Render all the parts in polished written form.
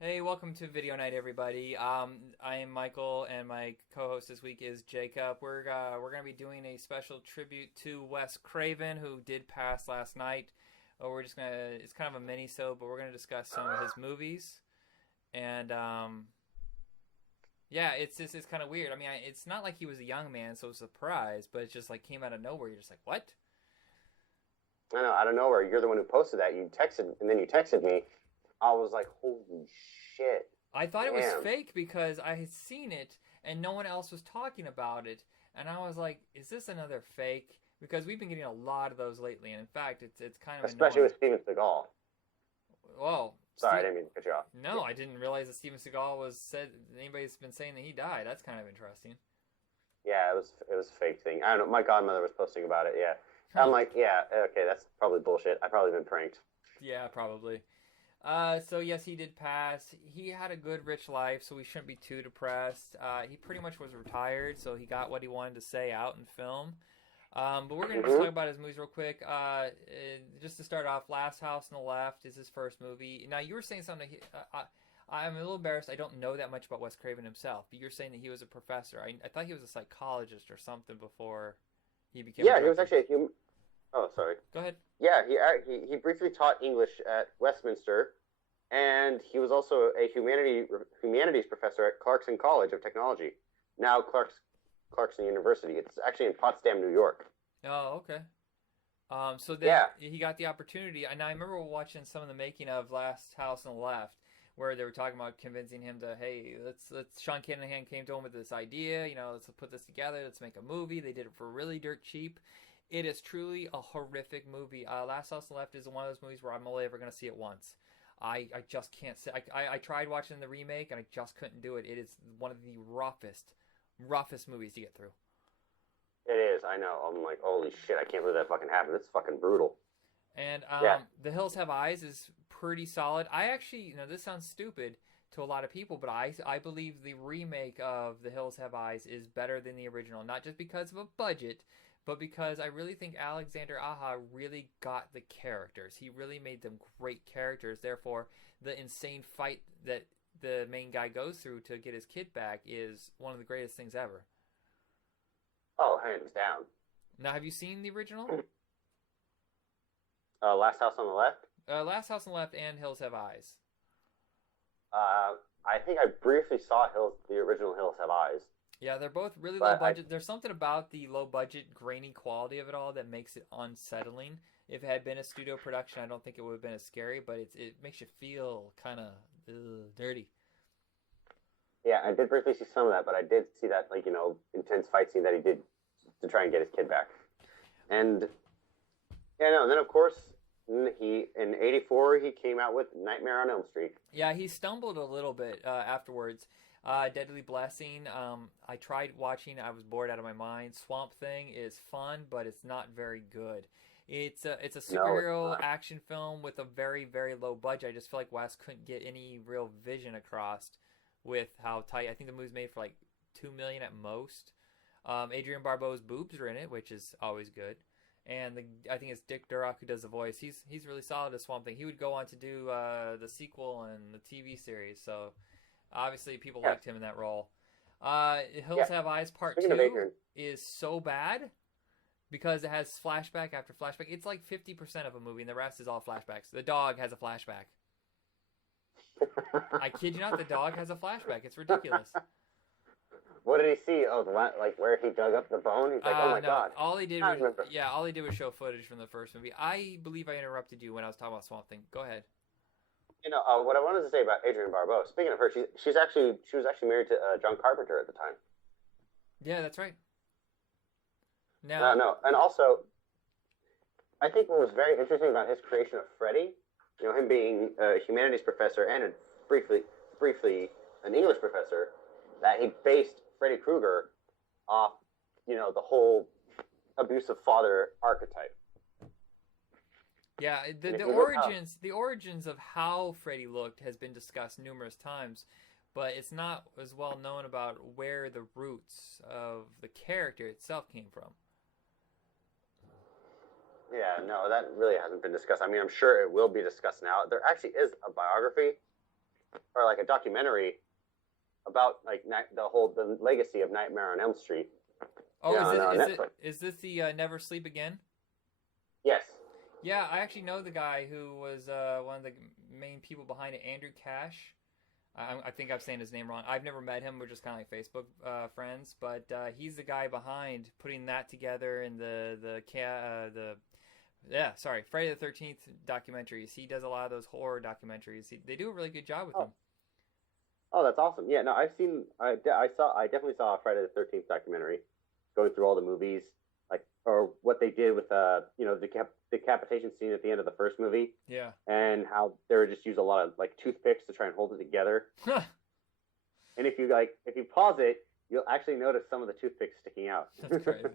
Hey, welcome to Video Night, everybody. I am Michael, and my co-host this week is Jacob. We're gonna be doing a special tribute to Wes Craven, who did pass last night. We're just gonna it's kind of a mini-so, but we're gonna discuss some of his movies, and yeah, it's kind of weird. I mean, it's not like he was a young man, so it's a surprise, but it just like came out of nowhere. You're just like, what? I know, out of nowhere. You're the one who posted that. You texted, and then you texted me. I was like, holy shit. I thought it was Damn. fake because I had seen it and no one else was talking about it, and I was like, "Is this another fake?" Because we've been getting a lot of those lately, and in fact, it's kind of Especially annoying. with Steven Seagal. Whoa, Sorry, I didn't mean to cut you off. no, I didn't realize that Steven Seagal was said. Anybody's been saying that he died. That's kind of interesting. Yeah, it was a fake thing. I don't know. My godmother was posting about it. Yeah. I'm Huh? like, yeah, okay, that's probably bullshit. I've probably been pranked. Yeah, probably. So yes, he did pass. He had a good, rich life, so we shouldn't be too depressed. He pretty much was retired, so he got what he wanted to say out in film. But we're gonna just Hmm. talk about his movies real quick. Just to start off, Last House on the Left is his first movie. Now you were saying something. I'm a little embarrassed. I don't know that much about Wes Craven himself, but you're saying that he was a professor. I thought he was a psychologist or something before he became a Yeah, he was director. actually a human. Oh, sorry. Go ahead. Yeah, he briefly taught English at Westminster, and he was also a humanities professor at Clarkson College of Technology, now Clarkson University. It's actually in Potsdam, New York. Oh, okay. So then Yeah. he got the opportunity, and I remember watching some of the making of Last House on the Left, where they were talking about convincing him to, hey, let's. Sean Canahan came to him with this idea, let's put this together, let's make a movie. They did it for really dirt cheap. It is truly a horrific movie. Last House on the Left is one of those movies where I'm only ever going to see it once. I just can't sit. I tried watching the remake and I just couldn't do it. It is one of the roughest movies to get through. It is. I know. I'm like, holy shit! I can't believe that fucking happened. It's fucking brutal. And Yeah. The Hills Have Eyes is pretty solid. I actually, this sounds stupid to a lot of people, but I believe the remake of The Hills Have Eyes is better than the original. Not just because of a budget, but because I really think Alexander Aja really got the characters. He really made them great characters. Therefore, the insane fight that the main guy goes through to get his kid back is one of the greatest things ever. Oh, hands down. Now, have you seen the original? Last House on the Left. Last House on the Left and Hills Have Eyes. I think I briefly saw the original Hills Have Eyes, Yeah, they're both really low but I budget. There's something about the low budget, grainy quality of it all that makes it unsettling. If it had been a studio production, I don't think it would have been as scary, but it makes you feel kind of dirty. yeah, I did briefly see some of that, but I did see that intense fight scene that he did to try and get his kid back. And yeah, no, and then of course he in '84 he came out with Nightmare on Elm Street. Yeah, he stumbled a little bit afterwards. Deadly Blessing. I tried watching. I was bored out of my mind. Swamp Thing is fun, but it's not very good. It's a No, it's superhero not. action film with a very low budget. I just feel like Wes couldn't get any real vision across with how tight. I think the movie's made for like 2 million at most. Adrian Barbeau's boobs are in it, which is always good. And I think it's Dick Durock who does the voice. He's really solid as Swamp Thing. He would go on to do the sequel and the TV series. So obviously, people Yeah, liked him in that role. yeah. Hills Have Eyes Part Speaking of 2 Adrian, is so bad because it has flashback after flashback. It's like 50% of a movie, and the rest is all flashbacks. The dog has a flashback. I kid you not, the dog has a flashback. It's ridiculous. what did he see? Oh, like where he dug up the bone. He's like, oh my No, god. all they did I was remember. yeah, all they did was show footage from the first movie. I believe I interrupted you when I was talking about Swamp Thing. Go ahead. What I wanted to say about Adrienne Barbeau. Speaking of her, she was actually married to John Carpenter at the time. Yeah, that's right. No, Now, no, and also I think what was very interesting about his creation of Freddy, him being a humanities professor and briefly an English professor, that he based Freddy Krueger off, the whole abusive father archetype. yeah, And the if you look up, origins of how Freddy looked has been discussed numerous times, but it's not as well known about where the roots of the character itself came from. yeah, no, that really hasn't been discussed. I mean, I'm sure it will be discussed now. There actually is a biography or like a documentary about like the legacy of Nightmare on Elm Street. Oh, Netflix. Is this the Never Sleep Again? Yes. Yeah, I actually know the guy who was one of the main people behind it, Andrew Cash. I think I'm saying his name wrong. I've never met him. We're just kind of like Facebook friends, but he's the guy behind putting that together in Friday the 13th documentaries. He does a lot of those horror documentaries. They do a really good job with them. Oh, that's awesome. Yeah, no, I definitely saw a Friday the 13th documentary, going through all the movies, like, or what they did with, the decapitation scene at the end of the first movie. Yeah. And how they would just use a lot of, like, toothpicks to try and hold it together. And if you pause it, you'll actually notice some of the toothpicks sticking out. That's crazy.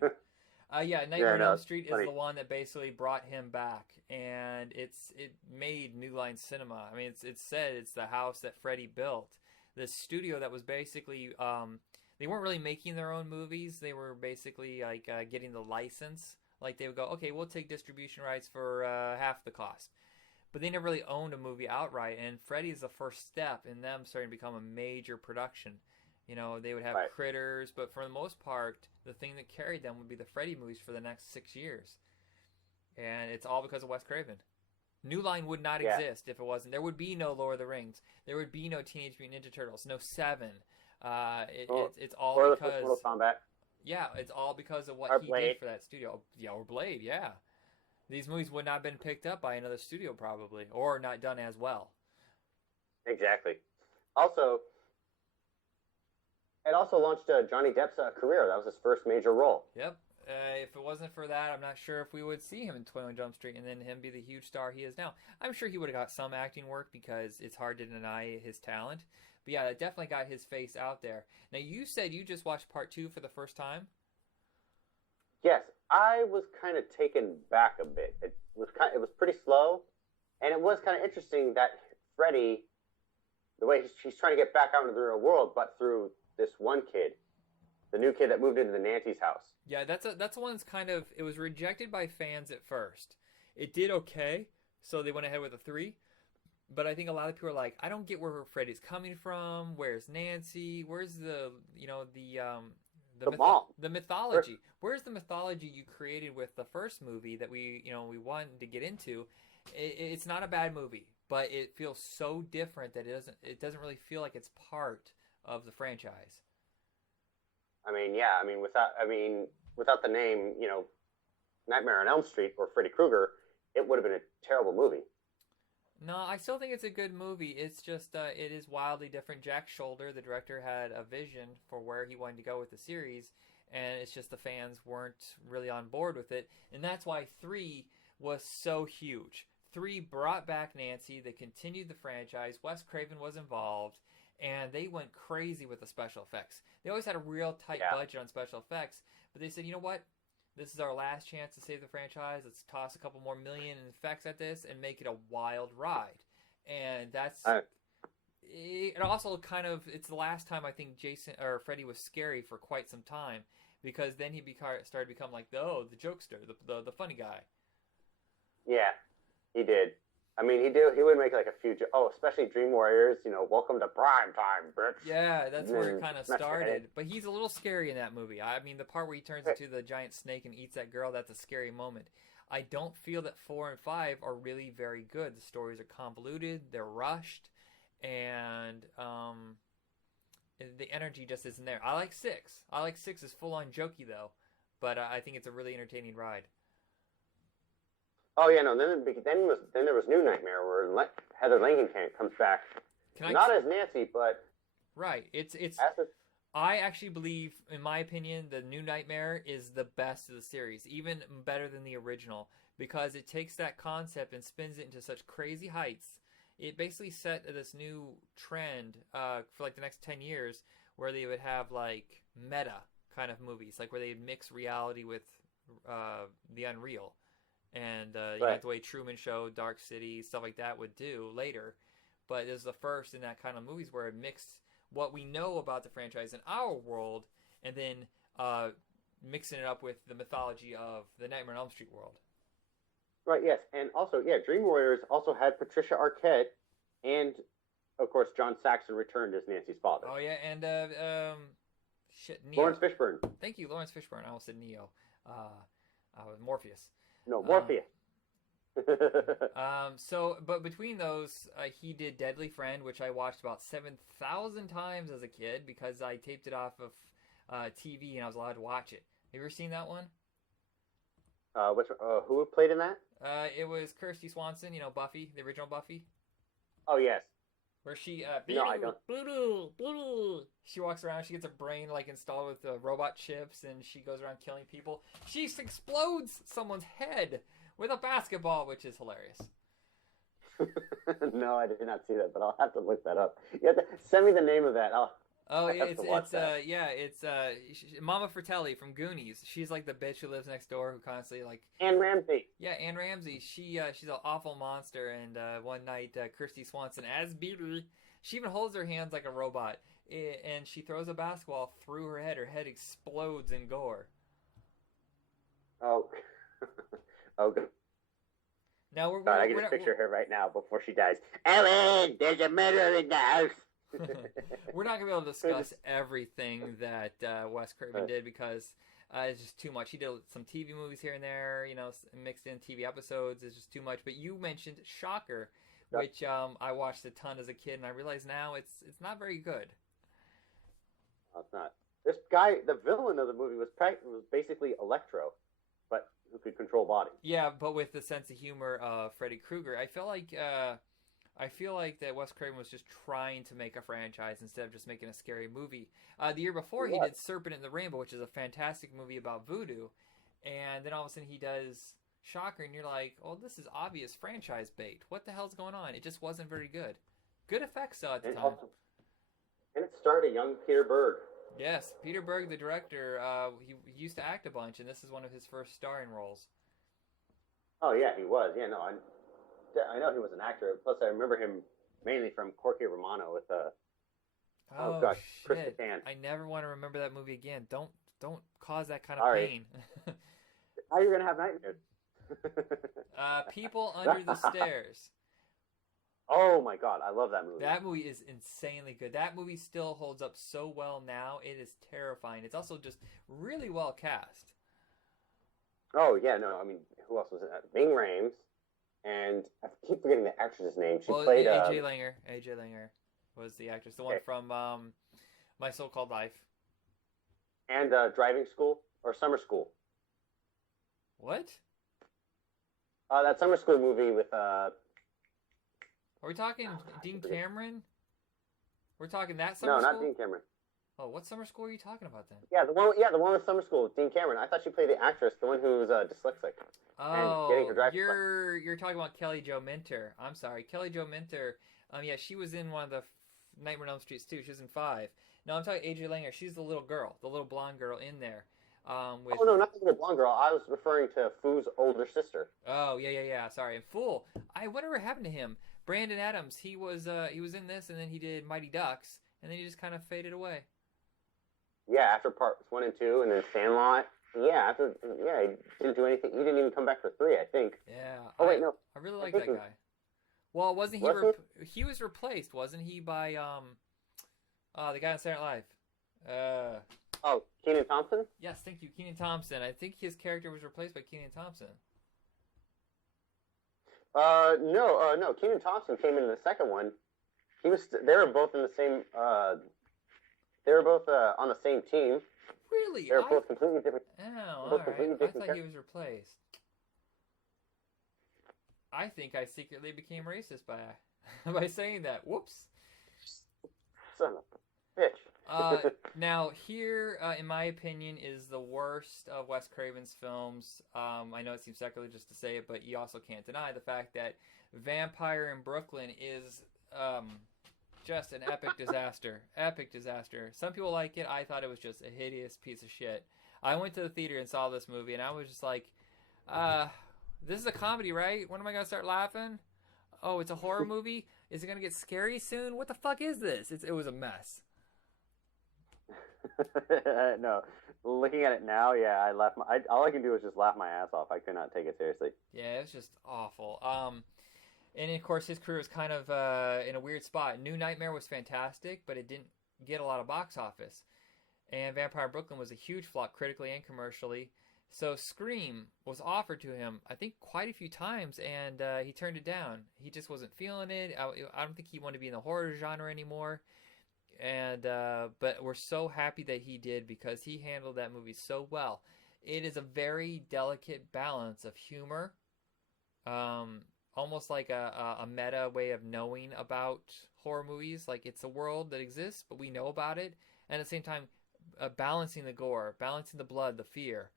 Nightmare on Elm Street is the one that basically brought him back, and it made New Line Cinema. I mean, it's said it's the house that Freddy built. The studio that was basically they weren't really making their own movies. They were basically like getting the license. Like they would go, okay, we'll take distribution rights for half the cost. But they never really owned a movie outright. And Freddy is the first step in them starting to become a major production. You know, they would have Critters, but for the most part, the thing that carried them would be the Freddy movies for the next 6 years. And it's all because of Wes Craven. New Line would not exist if it wasn't. There would be no Lord of the Rings. There would be no Teenage Mutant Ninja Turtles. No Seven. It's all or because Mortal Kombat. Yeah, it's all because of what he did for that studio. Yeah, or Blade. Yeah, these movies would not have been picked up by another studio probably, or not done as well. Exactly. Also, it also launched Johnny Depp's career. That was his first major role. Yep. If it wasn't for that, I'm not sure if we would see him in 21 Jump Street and then him be the huge star he is now. I'm sure he would have got some acting work because it's hard to deny his talent. But yeah, it definitely got his face out there. Now, you said you just watched part 2 for the first time? Yes, I was kind of taken back a bit. It was pretty slow, and it was kind of interesting that Freddy, the way he's trying to get back out into the real world, but through this one kid, the new kid that moved into the Nancy's house. Yeah, that's one that's kind of, it was rejected by fans at first. It did okay, so they went ahead with a 3. But I think a lot of people are like, I don't get where Freddy's coming from. Where's Nancy? Where's the mythology? Where's the mythology you created with the first movie that we wanted to get into? It's not a bad movie, but it feels so different that it doesn't really feel like it's part of the franchise. Without the name, Nightmare on Elm Street or Freddy Krueger, it would have been a terrible movie. No, I still think it's a good movie. It's just it is wildly different. Jack Shoulder, the director, had a vision for where he wanted to go with the series, and it's just the fans weren't really on board with it, and that's why 3 was so huge. 3 brought back Nancy. They continued the franchise. Wes Craven was involved, and they went crazy with the special effects. They always had a real tight budget on special effects, but they said, you know what? This is our last chance to save the franchise. Let's toss a couple more million in effects at this and make it a wild ride. And that's it. Also, kind of, it's the last time I think Freddy was scary for quite some time, because then he started to become like the jokester, the funny guy. Yeah, he did. He would make like a few especially Dream Warriors, welcome to prime time, bitch. Yeah, that's where it kind of started. But he's a little scary in that movie. I mean, the part where he turns into the giant snake and eats that girl, that's a scary moment. I don't feel that 4 and 5 are really very good. The stories are convoluted, they're rushed, and the energy just isn't there. I like 6. I like 6 is full-on jokey, though, but I think it's a really entertaining ride. Oh yeah, no. Then there was New Nightmare where Heather Langenkamp comes back, not as Nancy, but right. I actually believe, in my opinion, the New Nightmare is the best of the series, even better than the original, because it takes that concept and spins it into such crazy heights. It basically set this new trend for like the next 10 years, where they would have like meta kind of movies, like where they mix reality with the unreal. And the way Truman Show, Dark City, stuff like that would do later. But it was the first in that kind of movies where it mixed what we know about the franchise in our world, and then mixing it up with the mythology of the Nightmare on Elm Street world. Right, yes. And also, Dream Warriors also had Patricia Arquette and of course, John Saxon returned as Nancy's father. Oh yeah, and Neo. Lawrence Fishburne. Thank you, Lawrence Fishburne. I almost said Neo. Morpheus. No, Morpheus. But between those, he did Deadly Friend, which I watched about 7,000 times as a kid because I taped it off of TV and I was allowed to watch it. Have you ever seen that one? Who played in that? It was Kirsty Swanson, Buffy, the original Buffy. Oh, yes. Where she, no, I don't. She walks around, she gets her brain, installed with robot chips, and she goes around killing people. She explodes someone's head with a basketball, which is hilarious. No, I did not see that, but I'll have to look that up. You have to send me the name of that. It's Mama Fratelli from Goonies. She's like the bitch who lives next door who constantly Anne Ramsey. Yeah, Anne Ramsey. She's an awful monster. And one night, Kirsty Swanson as Beetle, she even holds her hands like a robot, and she throws a basketball through her head. Her head explodes in gore. Oh, oh good. Now I can just picture her right now before she dies. Ellen, there's a murderer in the house. We're not going to be able to discuss everything that Wes Craven did because it's just too much. He did some TV movies here and there, mixed in TV episodes. It's just too much. But you mentioned Shocker, which I watched a ton as a kid, and I realize now it's not very good. No, it's not. This guy, the villain of the movie, was basically Electro, but who could control bodies. Yeah, but with the sense of humor of Freddy Krueger. I feel like that Wes Craven was just trying to make a franchise instead of just making a scary movie. The year before, he did Serpent in the Rainbow, which is a fantastic movie about voodoo. And then all of a sudden he does Shocker, and you're like, oh, this is obvious franchise bait. What the hell's going on? It just wasn't very good. Good effects, though, at the time. And it starred a young Peter Berg. Yes, Peter Berg, the director, he used to act a bunch, and this is one of his first starring roles. Oh, yeah, he was. Yeah, no, I know he was an actor. Plus, I remember him mainly from Corky Romano with Chris Kattan. I never want to remember that movie again. Don't cause that kind of pain. How are you gonna have nightmares? People Under the Stairs. Oh my God, I love that movie. That movie is insanely good. That movie still holds up so well now. It is terrifying. It's also just really well cast. Oh yeah, no, I mean, who else was in that? Bing Rames. And I keep forgetting the actress's name. She played AJ Langer. AJ Langer was the actress, the one from My So-Called Life. And Driving School or Summer School. What? That Summer School movie with. Are we talking Dean Cameron? We're talking that Summer School? No, not Dean Cameron. Oh, what Summer School are you talking about then? Yeah, the one with Summer School with Dean Cameron. I thought she played the actress, the one who's dyslexic. Oh, and getting her driver's you're talking about Kelly Jo Minter. I'm sorry, Kelly Jo Minter. Yeah, she was in one of the Nightmare on Elm Streets too. She was in 5. No, I'm talking AJ Langer. She's the little girl, the little blonde girl in there. Oh no, not the little blonde girl. I was referring to Foo's older sister. Oh yeah. Sorry, and Fool. Whatever happened to him? Brandon Adams. He was in this, and then he did Mighty Ducks, and then he just kind of faded away. Yeah, after parts 1 and 2, and then Sandlot. Yeah, he didn't do anything. He didn't even come back for 3, I think. Yeah. Oh wait, no. I really like that guy. Well, wasn't he? He was replaced, wasn't he, by the guy on Saturday Night Live? Oh, Kenan Thompson. Yes, thank you, Kenan Thompson. I think his character was replaced by Kenan Thompson. No. Kenan Thompson came in the second one. They were both in the same. They were both on the same team. Really? They were both completely different. Oh, all right. I thought he was replaced. I think I secretly became racist by saying that. Whoops. Son of a bitch. Now, here, in my opinion, is the worst of Wes Craven's films. I know it seems sacrilegious to say it, but you also can't deny the fact that Vampire in Brooklyn is just an epic disaster. Epic disaster. Some people like it. I thought it was just a hideous piece of shit. I went to the theater and saw this movie, and I was just like, this is a comedy, right? When am I going to start laughing? Oh, it's a horror movie? Is it going to get scary soon? What the fuck is this? It was a mess. No. Looking at it now, yeah, I laughed. All I can do is just laugh my ass off. I could not take it seriously. Yeah, it was just awful. And of course, his career was kind of in a weird spot. New Nightmare was fantastic, but it didn't get a lot of box office. And Vampire Brooklyn was a huge flop critically and commercially. So Scream was offered to him, I think, quite a few times, and he turned it down. He just wasn't feeling it. I don't think he wanted to be in the horror genre anymore. And but we're so happy that he did because he handled that movie so well. It is a very delicate balance of humor, almost like a meta way of knowing about horror movies. Like it's a world that exists, but we know about it, and at the same time, balancing the gore, balancing the blood, the fear.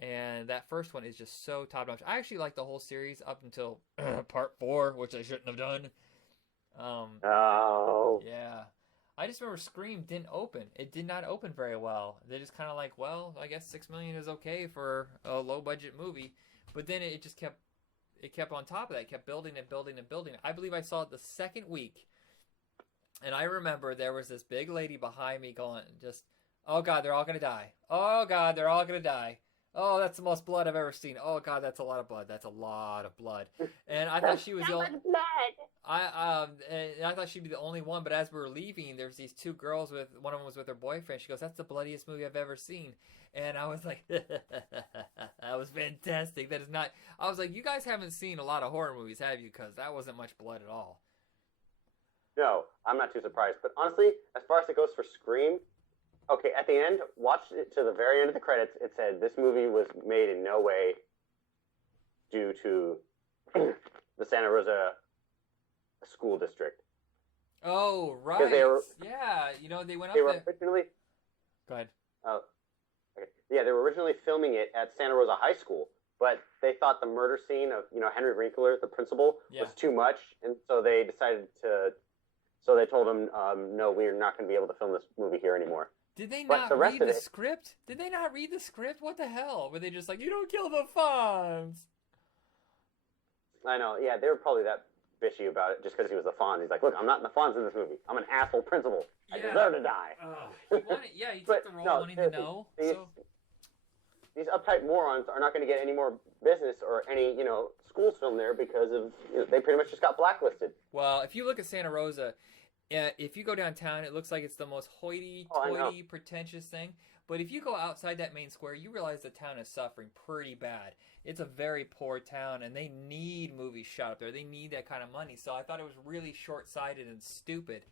And that first one is just so top notch. I actually like the whole series up until part 4, which I shouldn't have done. Oh. Yeah. I just remember Scream didn't open. It did not open very well. They just kind of like, well, I guess $6 million is okay for a low budget movie. But then it just kept on top of that. It kept building and building and building. I believe I saw it the second week. And I remember there was this big lady behind me going just, oh God, they're all going to die. Oh God, they're all going to die. Oh, that's the most blood I've ever seen. Oh God, that's a lot of blood. That's a lot of blood. And I thought she was the only. And I thought she'd be the only one. But as we were leaving, there's these two girls with one of them was with her boyfriend. She goes, "That's the bloodiest movie I've ever seen." And I was like, "That was fantastic." That is not. I was like, "You guys haven't seen a lot of horror movies, have you? Because that wasn't much blood at all." No, I'm not too surprised. But honestly, as far as it goes for Scream. Okay, at the end, watch it to the very end of the credits. It said this movie was made in no way due to the Santa Rosa school district. Oh, right. Yeah, they went up there. They were there. originally. Go ahead. Oh, okay. Yeah, they were originally filming it at Santa Rosa High School, but they thought the murder scene of Henry Winkler, the principal, was too much, and so they decided to. So they told him, "No, we're not going to be able to film this movie here anymore." Did they not read the script? Did they not read the script? What the hell? Were they just like, you don't kill the Fonz? I know, yeah, they were probably that bitchy about it just because he was the Fonz. He's like, look, I'm not in the Fonz in this movie. I'm an asshole principal. I deserve to die. He took the role wanting to know. These uptight morons are not going to get any more business or any, schools filmed there because of, they pretty much just got blacklisted. Well, if you look at Santa Rosa, if you go downtown, it looks like it's the most hoity-toity, pretentious thing. But if you go outside that main square, you realize the town is suffering pretty bad. It's a very poor town, and they need movies shot up there. They need that kind of money. So I thought it was really short-sighted and stupid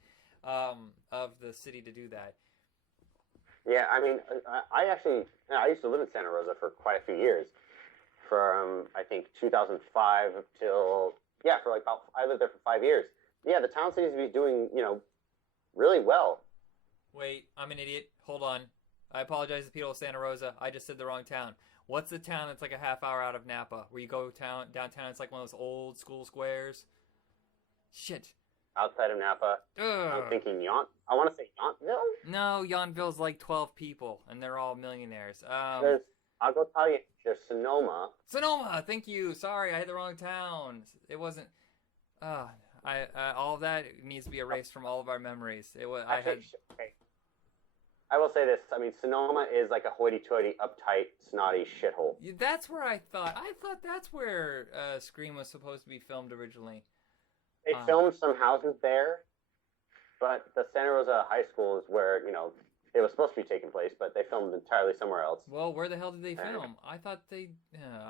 of the city to do that. Yeah, I mean, I used to live in Santa Rosa for quite a few years. From, I think, 2005 till, I lived there for 5 years. Yeah, the town seems to be doing, really well. Wait, I'm an idiot. Hold on. I apologize to people of Santa Rosa. I just said the wrong town. What's the town that's like a half hour out of Napa? Where you go downtown, it's like one of those old school squares? Shit. Outside of Napa. I'm thinking I want to say Yountville? No, Yountville's like 12 people, and they're all millionaires. I'll go tell you, there's Sonoma. Sonoma, thank you. Sorry, I had the wrong town. It wasn't... all of that needs to be erased from all of our memories. Okay. I will say this. I mean, Sonoma is like a hoity-toity, uptight, snotty shithole. That's where I thought. I thought that's where Scream was supposed to be filmed originally. They filmed some houses there, but the Santa Rosa High School is where, it was supposed to be taking place, but they filmed entirely somewhere else. Well, where the hell did they film? I thought they...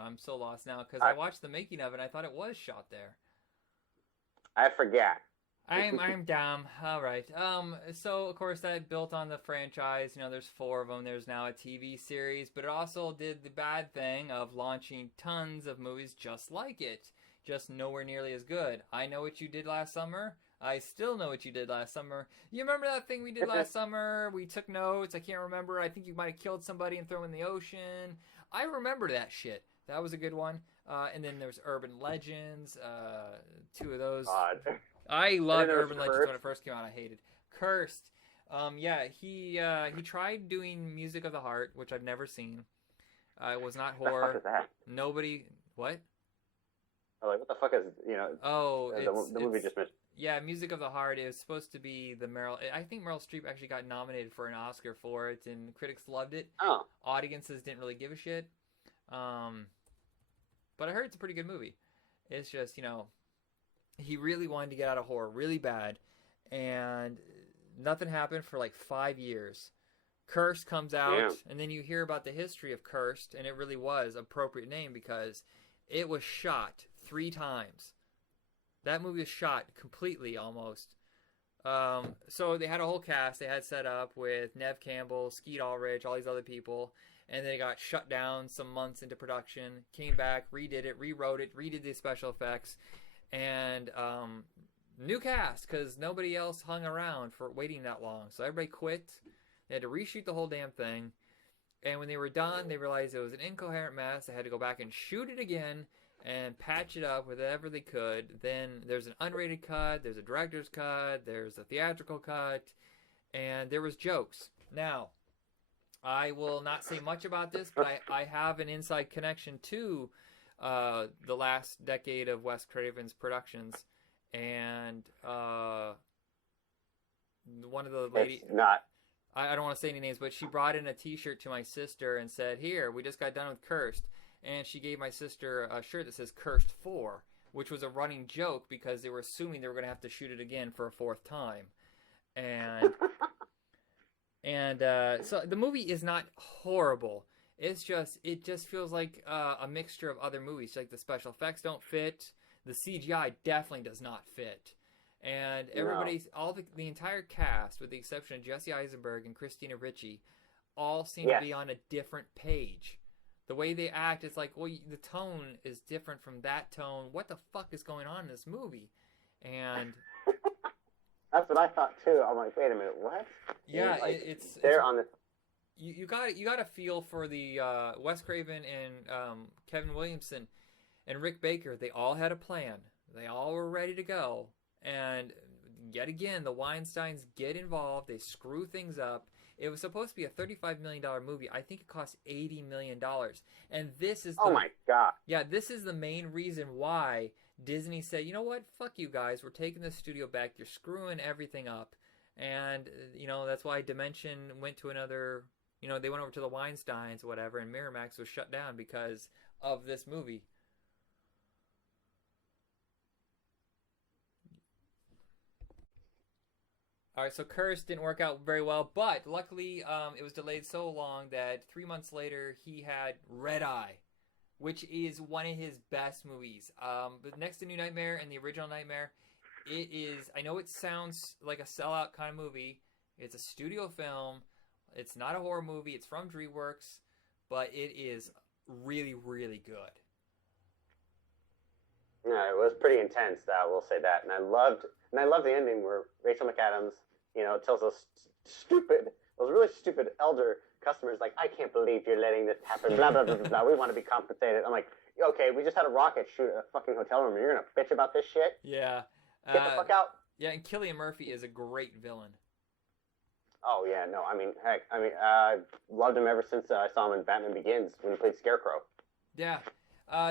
I'm so lost now, because I watched the making of it, and I thought it was shot there. I forget. I'm dumb. All right. So of course that built on the franchise. There's 4 of them. There's now a TV series, but it also did the bad thing of launching tons of movies just like it, just nowhere nearly as good. I Know What You Did Last Summer. I Still Know What You Did Last Summer. You remember that thing we did last summer? We took notes. I can't remember. I think you might have killed somebody and thrown in the ocean. I remember that shit. That was a good one. And then there's Urban Legends. 2 of those. God. I loved Urban Legends when it first came out. I hated Cursed. He tried doing Music of the Heart, which I've never seen. It was not horror. What the fuck is that? Nobody. What? What the fuck is the movie just mentioned? Yeah, Music of the Heart is supposed to be the Meryl. I think Meryl Streep actually got nominated for an Oscar for it, and critics loved it. Oh. Audiences didn't really give a shit. But I heard it's a pretty good movie. It's just, He really wanted to get out of horror really bad, and nothing happened for like 5 years. Cursed comes out, Yeah. and then you hear about the history of Cursed, and it really was appropriate name because it was shot 3 times. That movie was shot completely almost. So they had a whole cast they had set up with Nev Campbell, Skeet Ulrich, all these other people, and they got shut down some months into production. Came back, redid it, rewrote it, redid the special effects, and new cast because nobody else hung around for waiting that long. So everybody quit. They had to reshoot the whole damn thing. And when they were done, they realized it was an incoherent mess. They had to go back and shoot it again and patch it up with whatever they could. Then there's an unrated cut, there's a director's cut, there's a theatrical cut, and there was jokes. Now, I will not say much about this, but I have an inside connection to the last decade of Wes Craven's productions. And one of the ladies... It's not. I don't want to say any names, but she brought in a T-shirt to my sister and said, "Here, we just got done with Cursed." And she gave my sister a shirt that says Cursed 4, which was a running joke because they were assuming they were going to have to shoot it again for a 4th time. And so the movie is not horrible. It just feels like a mixture of other movies. Like the special effects don't fit. The CGI definitely does not fit. And everybody's, the entire cast, with the exception of Jesse Eisenberg and Christina Ricci, all seem to be on a different page. The way they act, it's like, well, the tone is different from that tone. What the fuck is going on in this movie? And that's what I thought too. I'm like, wait a minute, what? Yeah, like, it's on the. You got a feel for the Wes Craven and Kevin Williamson and Rick Baker. They all had a plan. They all were ready to go. And yet again, the Weinsteins get involved. They screw things up. It was supposed to be a $35 million movie. I think it cost $80 million. And this is oh my God. Yeah, this is the main reason why Disney said, you know what? Fuck you guys. We're taking the studio back. You're screwing everything up. And, that's why Dimension went to another... they went over to the Weinsteins or whatever, and Miramax was shut down because of this movie. All right, so Curse didn't work out very well, but luckily it was delayed so long that 3 months later he had Red Eye, which is one of his best movies. But next to New Nightmare and the original Nightmare, it is, I know it sounds like a sellout kind of movie. It's a studio film. It's not a horror movie. It's from DreamWorks, but it is really, really good. Yeah, it was pretty intense. I will say that, and I loved the ending where Rachel McAdams, tells those really stupid elder customers, like, I can't believe you're letting this happen. Blah blah blah blah blah. We want to be compensated. I'm like, okay, we just had a rocket shoot at a fucking hotel room, and you're gonna bitch about this shit? Yeah. Get the fuck out. Yeah, and Cillian Murphy is a great villain. Oh yeah, no, heck, I loved him ever since I saw him in Batman Begins when he played Scarecrow. Yeah.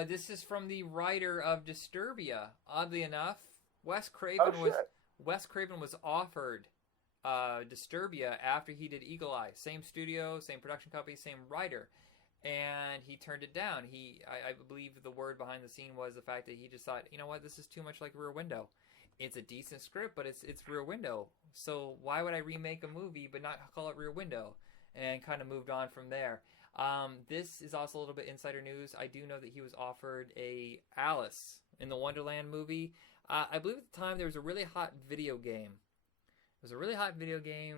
This is from the writer of Disturbia. Oddly enough, Wes Craven was offered Disturbia after he did Eagle Eye. Same studio, same production company, same writer. And he turned it down. I believe the word behind the scene was the fact that he just thought, you know what, this is too much like Rear Window. It's a decent script, but it's Rear Window. So why would I remake a movie but not call it Rear Window? And kind of moved on from there. This is also a little bit insider news. I do know that he was offered a Alice in the Wonderland movie. I believe at the time there was a really hot video game. It was a really hot video game,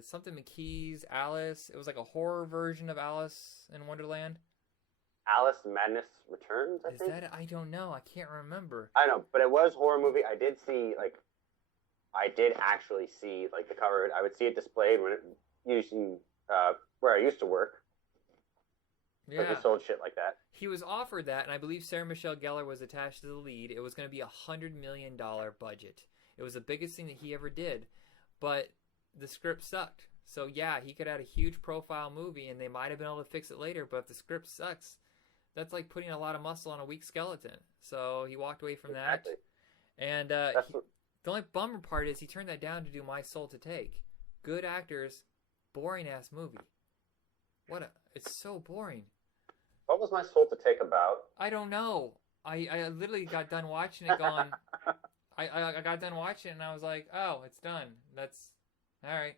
something McKee's Alice. It was like a horror version of Alice in Wonderland. Alice Madness Returns, I think? Is that it? I don't know. I can't remember. I know, but it was a horror movie. I did actually see, the cover. I would see it displayed when it usually, where I used to work. Yeah. They sold shit like that. He was offered that, and I believe Sarah Michelle Gellar was attached to the lead. It was going to be $100 million budget. It was the biggest thing that he ever did, but the script sucked. So yeah, he could have had a huge profile movie, and they might have been able to fix it later, but if the script sucks, that's like putting a lot of muscle on a weak skeleton. So he walked away from that. And the only bummer part is he turned that down to do My Soul to Take. Good actors, boring-ass movie. It's so boring. What was My Soul to Take about? I don't know. I literally got done watching it going, I got done watching it and I was like, oh, it's done. That's, all right.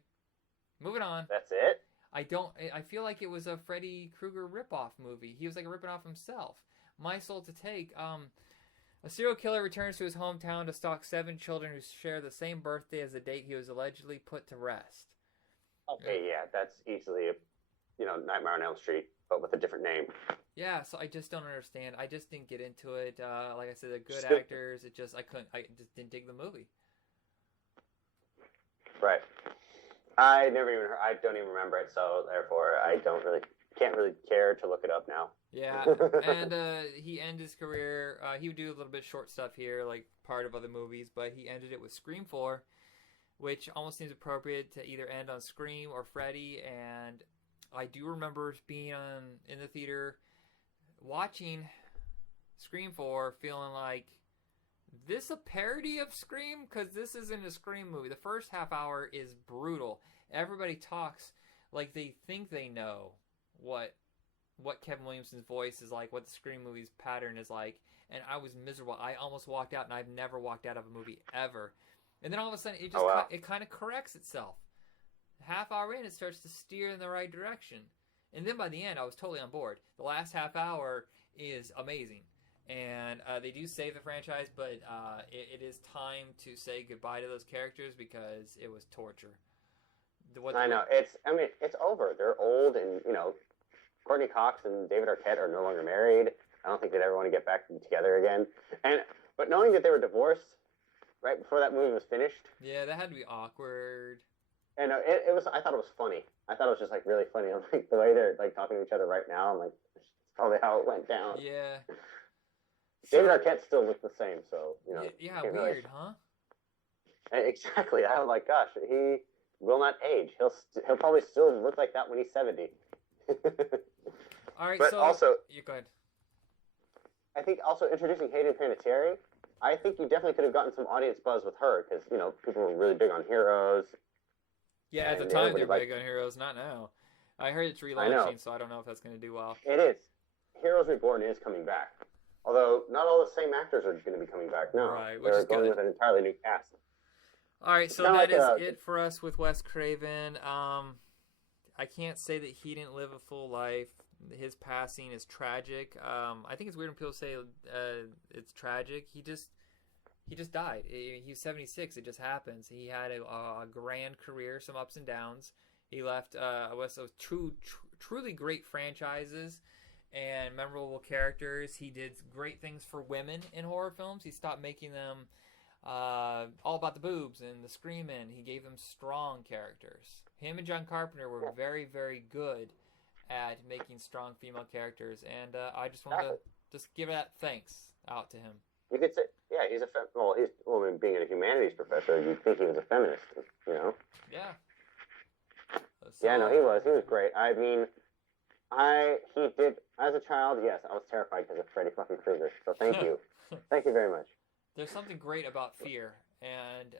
Moving on. That's it? I feel like it was a Freddy Krueger ripoff movie. He was like ripping off himself. My soul to take. A serial killer returns to his hometown to stalk 7 children who share the same birthday as the date he was allegedly put to rest. Okay, yeah, that's easily, Nightmare on Elm Street, but with a different name. Yeah, so I just don't understand. I just didn't get into it. Like I said, they're good actors. I just didn't dig the movie. Right. I don't even remember it, so therefore can't really care to look it up now. Yeah, and he ended his career. He would do a little bit of short stuff here, like part of other movies, but he ended it with Scream 4, which almost seems appropriate to either end on Scream or Freddy. And I do remember being in the theater watching Scream 4, feeling like, this a parody of Scream? Because this isn't a Scream movie. The first half hour is brutal. Everybody talks like they think they know what Kevin Williamson's voice is like, what the Scream movie's pattern is like, and I was miserable. I almost walked out, and I've never walked out of a movie ever. And then all of a sudden, it kind of corrects itself. Half hour in, it starts to steer in the right direction. And then by the end, I was totally on board. The last half hour is amazing. And they do save the franchise, but it is time to say goodbye to those characters because it was torture. I know. It's over. They're old, and, Courtney Cox and David Arquette are no longer married. I don't think they'd ever want to get back together again. But knowing that they were divorced right before that movie was finished. Yeah, that had to be awkward. And it was. I thought it was funny. I thought it was just like really funny. I'm like, the way they're like talking to each other right now. I'm like, that's probably how it went down. Yeah. David Arquette still looks the same, so Yeah, weird, huh? Exactly. I was like, gosh, he will not age. He'll probably still look like that when he's 70. All right, but so also, you go ahead. I think also introducing Hayden Panettiere, I think you definitely could have gotten some audience buzz with her because people were really big on Heroes. Yeah, at the time they were big on Heroes, not now. I heard it's relaunching, so I don't know if that's going to do well. It is. Heroes Reborn is coming back. Although, not all the same actors are going to be coming back now. Right, which They're is going good. with an entirely new cast. All right, so that is it for us with Wes Craven. I can't say that he didn't live a full life. His passing is tragic. I think it's weird when people say it's tragic. He just died. He was 76. It just happens. He had a grand career, some ups and downs. He left truly great franchises and memorable characters. He did great things for women in horror films. He stopped making them all about the boobs and the screaming. He gave them strong characters. Him and John Carpenter were very, very good at making strong female characters, and I just want to just give that thanks out to him. You could say, yeah, he's being a humanities professor, you'd think he was a feminist, Yeah. So, yeah, no, he was great. I mean, he did, as a child, yes, I was terrified because of Freddy fucking Krueger, so thank you. Thank you very much. There's something great about fear, and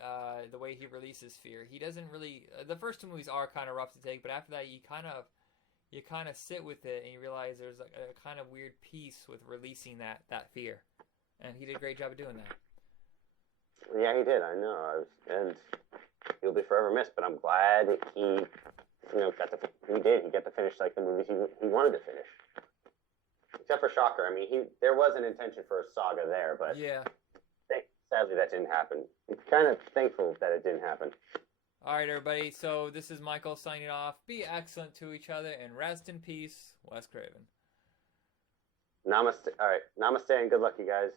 the way he releases fear. He doesn't really, the first 2 movies are kind of rough to take, but after that you kind of sit with it and you realize there's a kind of weird peace with releasing that fear. And he did a great job of doing that. Yeah, he did. I know. And he'll be forever missed. But I'm glad he, got to finish like the movies he wanted to finish. Except for Shocker. I mean, there was an intention for a saga there, but yeah, sadly that didn't happen. I'm kind of thankful that it didn't happen. All right, everybody. So this is Michael signing off. Be excellent to each other and rest in peace, Wes Craven. Namaste. All right. Namaste and good luck, you guys.